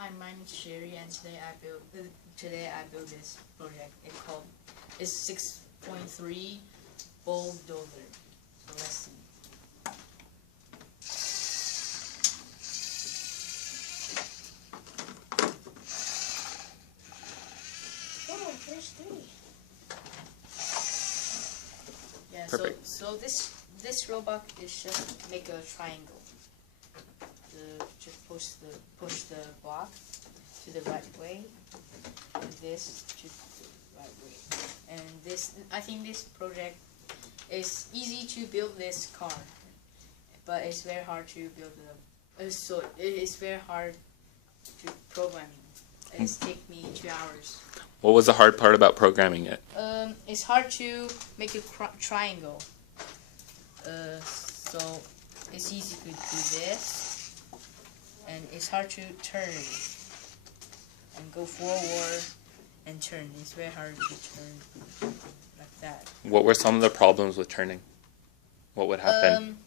Hi, my name is Sherry, and today I built this project. It's 6.3 Bulldozer. So let's see. Oh, there's 3. Yeah. Perfect. So this robot is just make a triangle. Just push the block to the right way, and this to the right way. And I think this project is easy to build this car, but it's very hard to build so it is very hard to programming. It's take me 2 hours. What was the hard part about programming it? It's hard to make a triangle. So it's easy to do this. And it's hard to turn and go forward and turn. It's very hard to turn like that. What were some of the problems with turning? What would happen?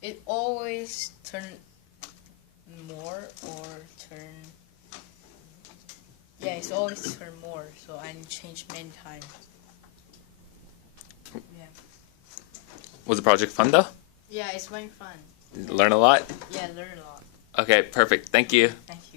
It always turn more or turn. Yeah, it's always turn more. So I need to change many times. Yeah. Was the project fun though? Yeah, it's very fun. Learn a lot? Yeah, learn a lot. Okay, perfect. Thank you. Thank you.